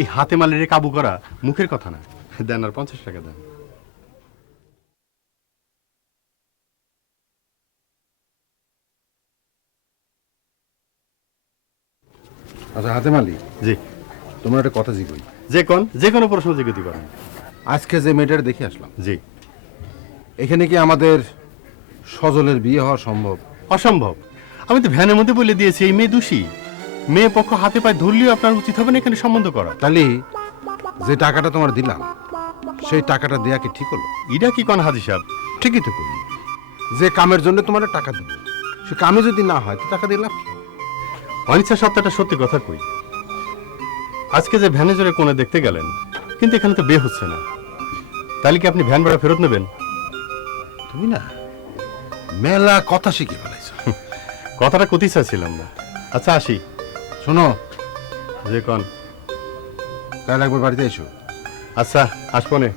এই হাতে মালের কাবু করা মুখের কথা না। দেন আর 50 টাকা দেন। আচ্ছা হাতেম আলী, জি। তোমার একটা কথা জিজ্ঞাসা, যে কোনো প্রশ্ন জিজ্ঞেস করেন। আজকে যে মেয়েটার দেখে আসলাম, জি। এখানে কি আমাদের সজলের বিয়ে হওয়া সম্ভব? অসম্ভব। আমি তো ভ্যানের মধ্যে বলে দিয়েছি এই মেয়ে দোষী। মেয়ে পক্ষ হাতে পায়ে ধরলেও আপনার উচিত হবে না এখানে সম্বন্ধ করা। তাহলে যে টাকাটা তোমার দিলাম সেই টাকাটা দেয়া কি ঠিক হলো? এটা কি কোন হাজি সাহেব? ঠিকই তো করি। যে কামের জন্য তোমার টাকা দেব, সে কামে যদি না হয় তো টাকা দিলাম কি? অনিচ্ছা সত্তাটা সত্যি কথা কই। আজকে যে ভ্যানে জোরে কোণে দেখতে গেলেন, কিন্তু এখানে তো বিয়ে হচ্ছে না। তাহলে কি আপনি ভ্যান ভাড়া ফেরত নেবেন? তুমি না মেলা কথা শিখে ফেলাইছো। কথাটা কতি চাচ্ছিলাম না। আচ্ছা আসি। শোনো, যে কন। কাল একবার বাড়িতে এসো। আচ্ছা আসবো নে।